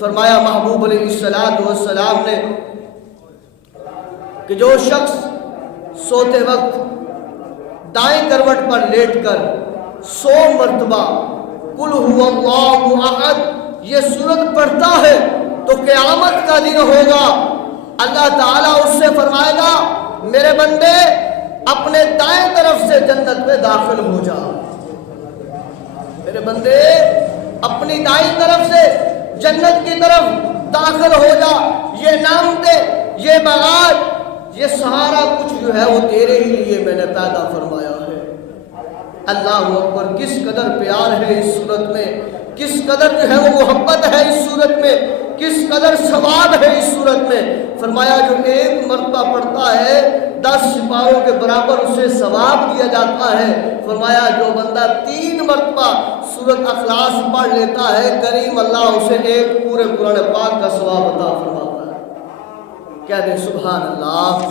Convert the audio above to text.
فرمایا محبوب علیہ السلام نے کہ جو شخص سوتے وقت دائیں کروٹ پر لیٹ کر 100 مرتبہ قل هو اللہ احد یہ سورت پڑھتا ہے تو قیامت کا دن ہوگا اللہ تعالیٰ اس سے فرمائے گا میرے بندے اپنے دائیں طرف سے جنت میں داخل ہو جا، میرے بندے اپنی دائیں طرف سے جنت کی طرف داخل ہو جا، یہ نعمتیں، یہ باغات، یہ سارا کچھ جو ہے وہ تیرے ہی لیے میں نے پیدا فرمایا ہے۔ اللہ اکبر، کس قدر پیار ہے اس صورت میں، کس قدر جو ہے وہ محبت ہے اس صورت میں، کس قدر ثواب ہے اس صورت میں۔ فرمایا جو ایک مرتبہ پڑھتا ہے 10 سپاہوں کے برابر اسے ثواب دیا جاتا ہے۔ فرمایا جو بندہ 3 مرتبہ سورۃ اخلاص پڑھ لیتا ہے کریم اللہ اسے ایک پورے قرآن پاک کا ثواب عطا فرماتا ہے۔ کہہ دیں سبحان اللہ۔